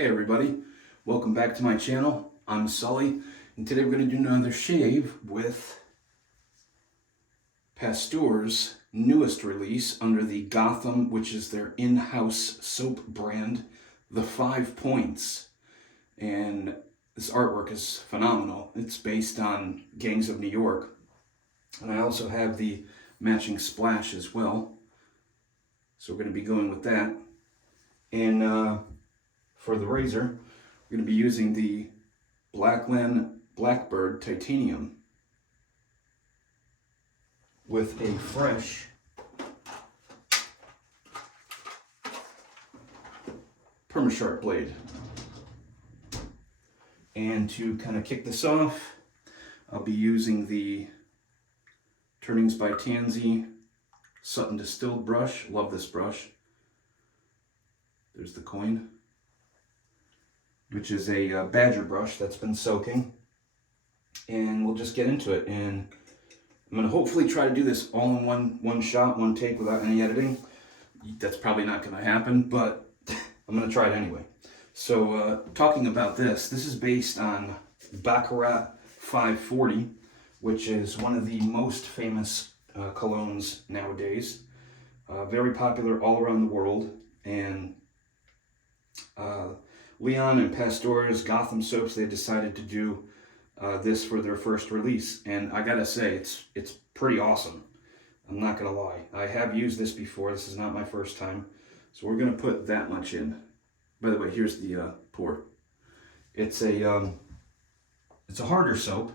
Hey everybody, welcome back to my channel. I'm Sully, and today we're going to do another shave with Pasteur's newest release under the Gotham, which is their in-house soap brand, the 5 Points. And this artwork is phenomenal. It's based on Gangs of New York. And I also have the matching splash as well. So we're going to be going with that. And for the razor, we're going to be using the Blackbird Titanium with a fresh Permasharp blade. And to kind of kick this off, I'll be using the Turnings by Tansy Sutton Distilled brush. Love this brush. There's the coin, which is a badger brush that's been soaking. And we'll just get into it. And I'm going to hopefully try to do this all in one shot, one take without any editing. That's probably not going to happen, but I'm going to try it anyway. So talking about this is based on Baccarat 540, which is one of the most famous colognes nowadays. Very popular all around the world. And Leon and Pasteur's Gotham soaps, they decided to do this for their first release. And I gotta say, it's pretty awesome. I'm not gonna lie. I have used this before. This is not my first time. So we're gonna put that much in. By the way, here's the pour. It's a harder soap,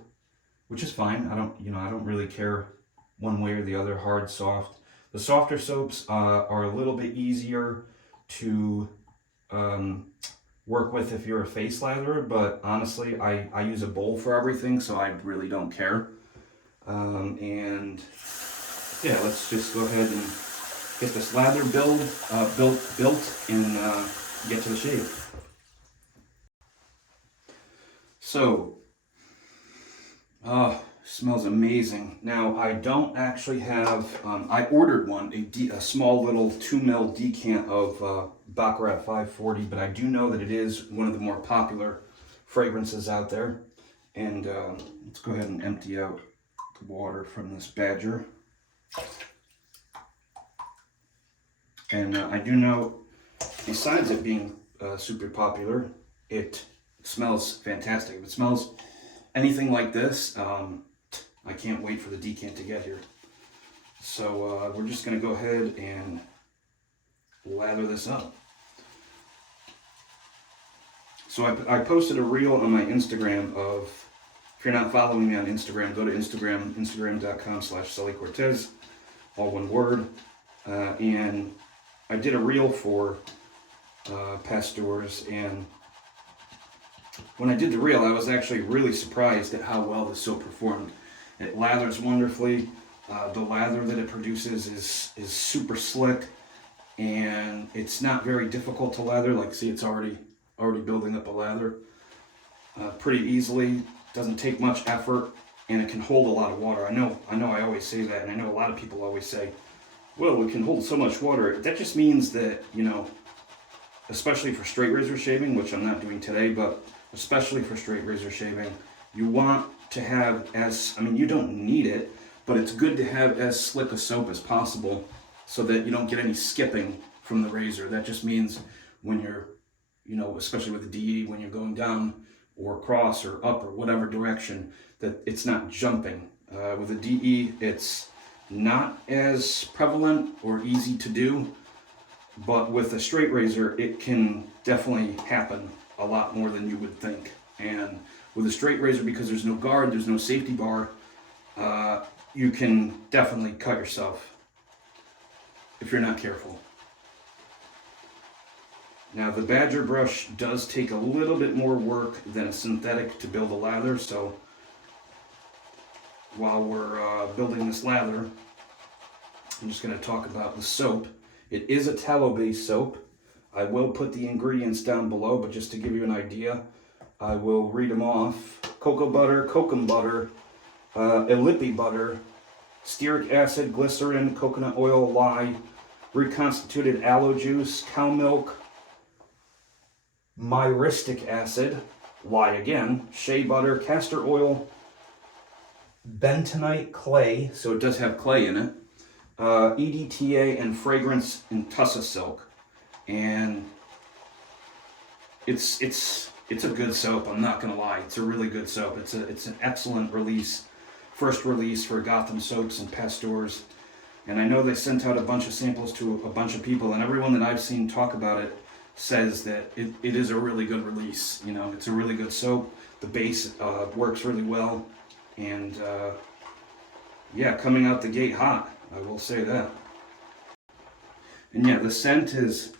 which is fine. I don't really care one way or the other, hard, soft. The softer soaps are a little bit easier to work with if you're a face latherer, but honestly, I use a bowl for everything, so I really don't care. And yeah, let's just go ahead and get this lather built and get to the shave. So, smells amazing. Now, I don't actually have, I ordered one, a small little 2 ml decant of Baccarat 540, but I do know that it is one of the more popular fragrances out there. And let's go ahead and empty out the water from this badger. And I do know, besides it being super popular, it smells fantastic. If it smells anything like this, I can't wait for the decant to get here. So we're just going to go ahead and lather this up. So I posted a reel on my Instagram of, if you're not following me on Instagram, go to Instagram, instagram.com/SullyCortez, all one word. And I did a reel for Pasteur's, and when I did the reel, I was actually really surprised at how well the soap performed. It lathers wonderfully. The lather that it produces is super slick, and it's not very difficult to lather. Like, see, it's already building up a lather pretty easily. Doesn't take much effort, and it can hold a lot of water. I know I always say that, and I know a lot of people always say, well, it can hold so much water. That just means that, especially for straight razor shaving, which I'm not doing today, but especially for straight razor shaving, you want to have you don't need it, but it's good to have as slick a soap as possible so that you don't get any skipping from the razor. That just means when you're, especially with the DE, when you're going down or across or up or whatever direction, that it's not jumping. With a DE, it's not as prevalent or easy to do, but with a straight razor, it can definitely happen a lot more than you would think. And with a straight razor, because there's no guard, there's no safety bar, you can definitely cut yourself if you're not careful. Now, the badger brush does take a little bit more work than a synthetic to build a lather, so while we're building this lather, I'm just going to talk about the soap. It is a tallow-based soap. I will put the ingredients down below, but just to give you an idea, I will read them off. Cocoa butter, kokum butter, Ilipi butter, stearic acid, glycerin, coconut oil, lye, reconstituted aloe juice, cow milk, myristic acid, why again, shea butter, castor oil, bentonite clay, so it does have clay in it, EDTA, and fragrance in Tussa silk. And it's a good soap, I'm not gonna lie. It's a really good soap. It's an excellent release, first release for Gotham soaps and Pasteurs. And I know they sent out a bunch of samples to a bunch of people, and everyone that I've seen talk about it says that it is a really good release. You know, it's a really good soap. The base works really well, and yeah, coming out the gate hot, I will say that. And yeah, the scent is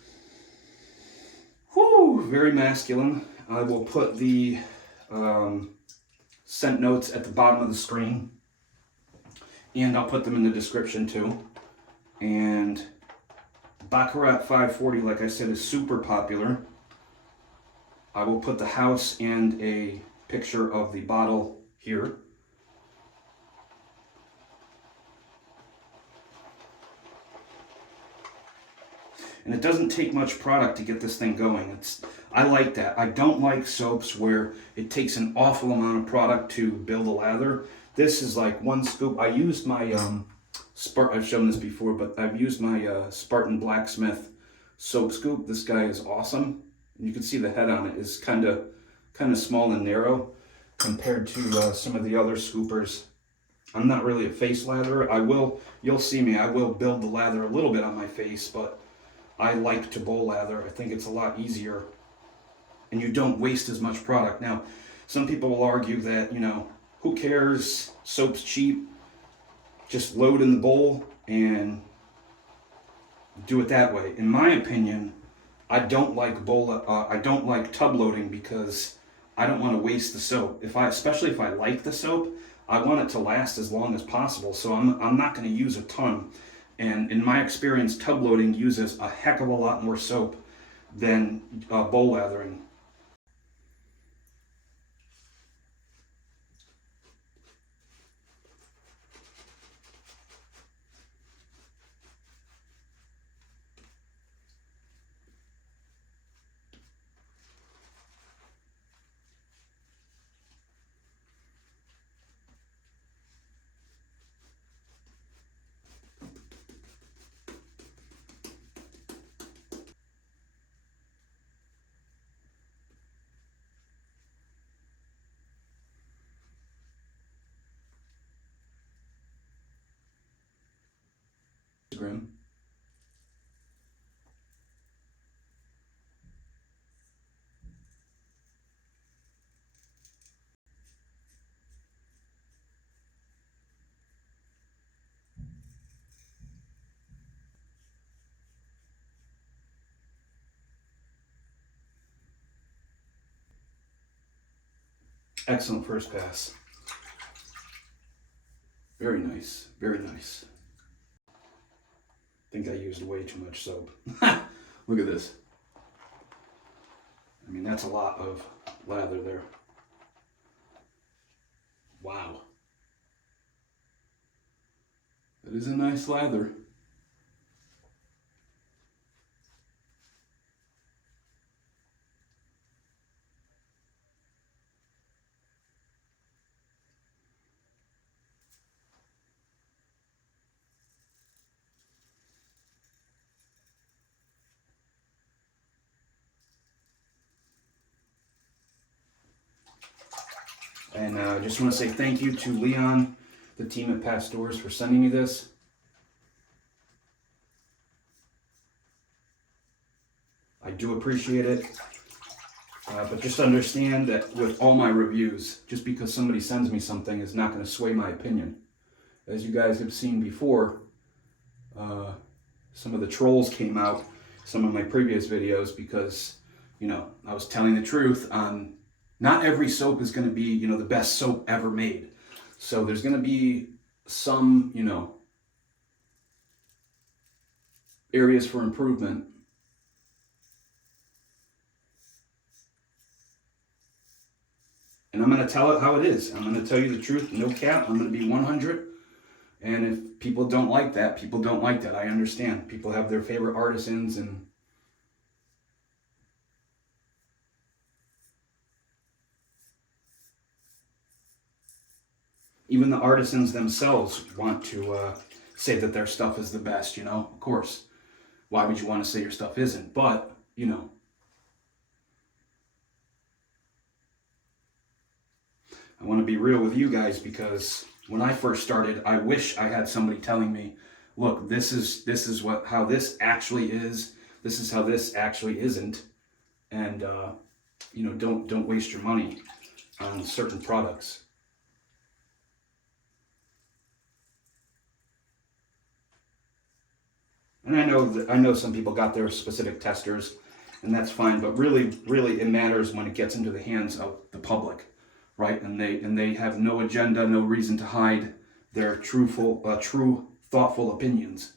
very masculine. I will put the scent notes at the bottom of the screen, and I'll put them in the description too. And Baccarat 540, like I said, is super popular. I will put the house and a picture of the bottle here. And it doesn't take much product to get this thing going. I like that. I don't like soaps where it takes an awful amount of product to build a lather. This is like one scoop. I used my I've shown this before, but I've used my Spartan Blacksmith soap scoop. This guy is awesome. You can see the head on it is kind of small and narrow compared to some of the other scoopers. I'm not really a face latherer. You'll see me, I will build the lather a little bit on my face, but I like to bowl lather. I think it's a lot easier, and you don't waste as much product. Now, some people will argue that, you know, who cares? Soap's cheap. Just load in the bowl and do it that way. In my opinion, I don't like tub loading because I don't want to waste the soap. Especially if I like the soap, I want it to last as long as possible. So I'm not going to use a ton. And in my experience, tub loading uses a heck of a lot more soap than bowl lathering. Instagram. Excellent first pass. Very nice, very nice. I think I used way too much soap. Look at this. I mean, that's a lot of lather there. Wow. That is a nice lather. And I just want to say thank you to Leon, the team at Pasteurs, for sending me this. I do appreciate it. But just understand that with all my reviews, just because somebody sends me something is not going to sway my opinion. As you guys have seen before, some of the trolls came out, some of my previous videos, because, you know, I was telling the truth on not every soap is going to be, you know, the best soap ever made. So there's going to be some, you know, areas for improvement. And I'm going to tell it how it is. I'm going to tell you the truth, no cap. I'm going to be 100. And if people don't like that, people don't like that. I understand. People have their favorite artisans, and Even the artisans themselves want to say that their stuff is the best, you know? Of course. Why would you want to say your stuff isn't? But, you know. I want to be real with you guys, because when I first started, I wish I had somebody telling me, look, this is how this actually is. This is how this actually isn't. And, you know, don't waste your money on certain products. And I know some people got their specific testers, and that's fine. But really, really, it matters when it gets into the hands of the public, right? And they have no agenda, no reason to hide their true, thoughtful opinions.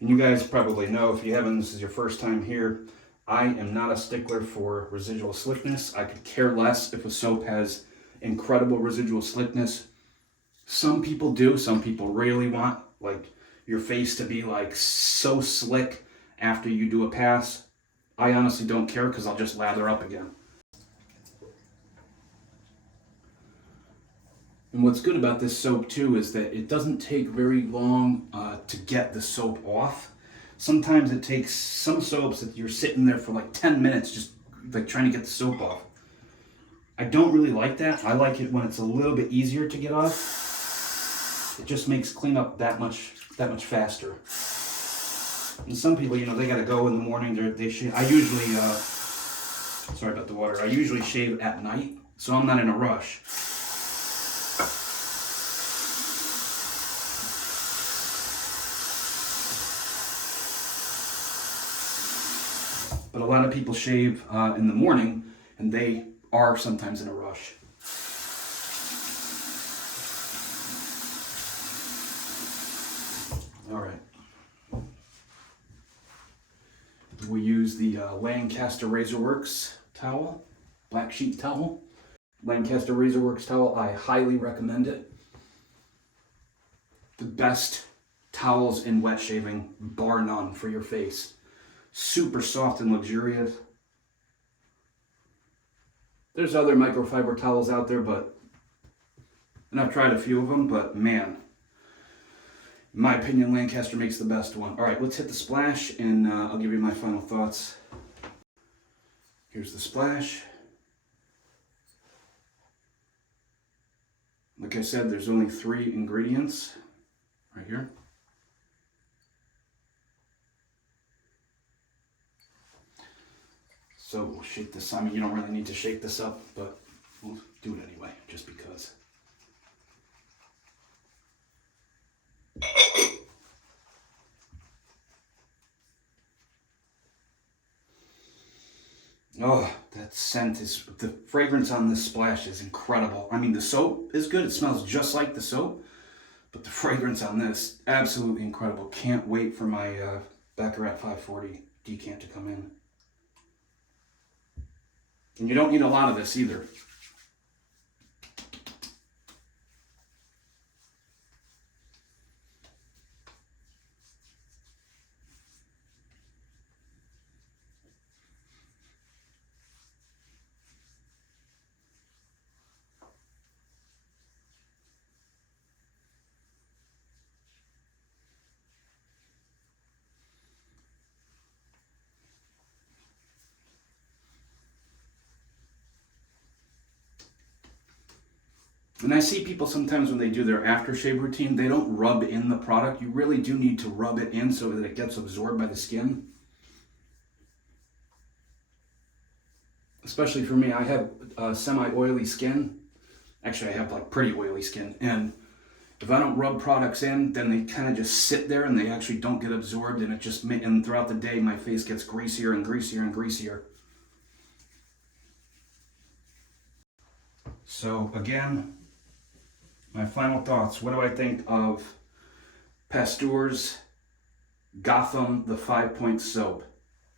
And you guys probably know, if you haven't, this is your first time here, I am not a stickler for residual slickness. I could care less if a soap has incredible residual slickness. Some people do. Some people really want like your face to be like so slick after you do a pass. I honestly don't care, because I'll just lather up again. And what's good about this soap too is that it doesn't take very long to get the soap off. Sometimes it takes some soaps that you're sitting there for like 10 minutes just like trying to get the soap off. I don't really like that. I like it when it's a little bit easier to get off. It just makes cleanup that much faster. And some people, you know, they gotta go in the morning. They shave. I usually, sorry about the water. I usually shave at night, so I'm not in a rush. But a lot of people shave in the morning, and they are sometimes in a rush. All right. We use the Lancaster Razorworks towel, black sheet towel. Lancaster Razorworks towel, I highly recommend it. The best towels in wet shaving, bar none, for your face. Super soft and luxurious. There's other microfiber towels out there, and I've tried a few of them, but man, in my opinion, Lancaster makes the best one. All right, let's hit the splash, and I'll give you my final thoughts. Here's the splash. Like I said, there's only 3 ingredients right here. So we'll shake this. I mean, you don't really need to shake this up, but we'll do it anyway, just because. Oh, that scent is, the fragrance on this splash is incredible. I mean, the soap is good. It smells just like the soap, but the fragrance on this, absolutely incredible. Can't wait for my Baccarat 540 decant to come in. And you don't need a lot of this either. And I see people sometimes when they do their aftershave routine, they don't rub in the product. You really do need to rub it in so that it gets absorbed by the skin. Especially for me, I have semi-oily skin. Actually, I have like pretty oily skin. And if I don't rub products in, then they kind of just sit there and they actually don't get absorbed. And and throughout the day, my face gets greasier and greasier and greasier. So again, my final thoughts. What do I think of Pasteur's Gotham, the 5-point soap.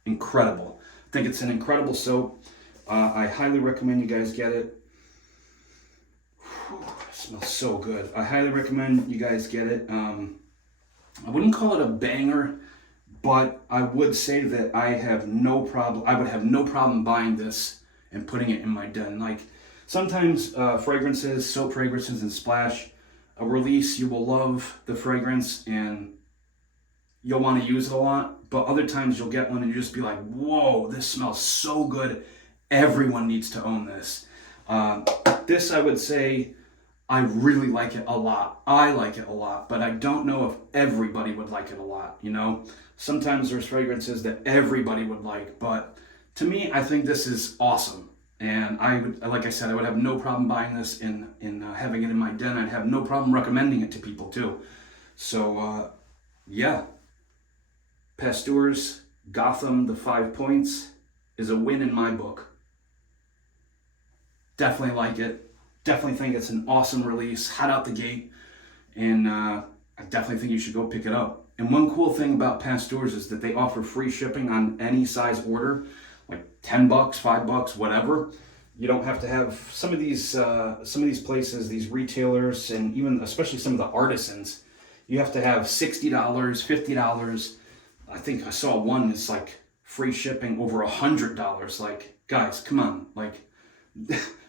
Incredible. I think it's an incredible soap. I highly recommend you guys get it. Whew, it smells so good. I highly recommend you guys get it. I wouldn't call it a banger, but I would say that I would have no problem buying this and putting it in my den. Like sometimes fragrances, soap fragrances and splash, a release, you will love the fragrance and you'll want to use it a lot, but other times you'll get one and you just be like, whoa, this smells so good. Everyone needs to own this. This, I would say, I really like it a lot. I like it a lot, but I don't know if everybody would like it a lot, you know? Sometimes there's fragrances that everybody would like, but to me, I think this is awesome. And I would, like I said, I would have no problem buying this and having it in my den. I'd have no problem recommending it to people too. So, yeah. Pasteur's Gotham, the 5 points, is a win in my book. Definitely like it. Definitely think it's an awesome release, hot out the gate, and I definitely think you should go pick it up. And one cool thing about Pasteur's is that they offer free shipping on any size order, like $10, $5, whatever. You don't have to have some of these places, these retailers, and even especially some of the artisans. You have to have $60, $50. I think I saw one that's like free shipping over $100. Like, guys, come on, like.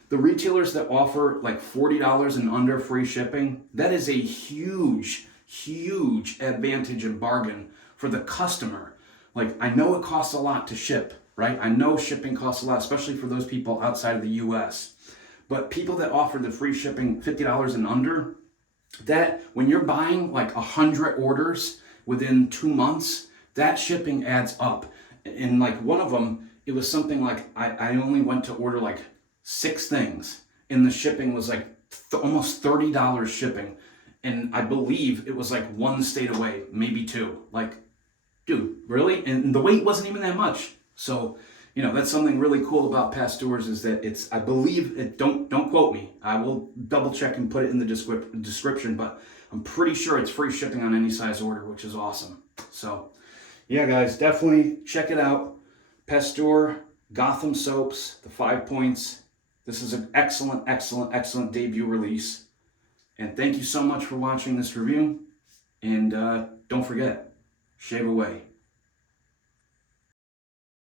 The retailers that offer like $40 and under free shipping, that is a huge, huge advantage and bargain for the customer. Like, I know it costs a lot to ship, right? I know shipping costs a lot, especially for those people outside of the US. But people that offer the free shipping $50 and under, that when you're buying like 100 orders within 2 months, that shipping adds up. And like one of them, it was something like I only went to order like 6 things, and the shipping was like almost $30 shipping, and I believe it was like 1 state away, maybe 2. Like, dude, really? And the weight wasn't even that much. So, you know, that's something really cool about Pasteur's is that it's, I believe it. Don't quote me. I will double check and put it in the description, but I'm pretty sure it's free shipping on any size order, which is awesome. So, yeah, guys, definitely check it out. Pasteur Gotham soaps, the 5 points. This is an excellent, excellent, excellent debut release. And thank you so much for watching this review. And don't forget, shave away.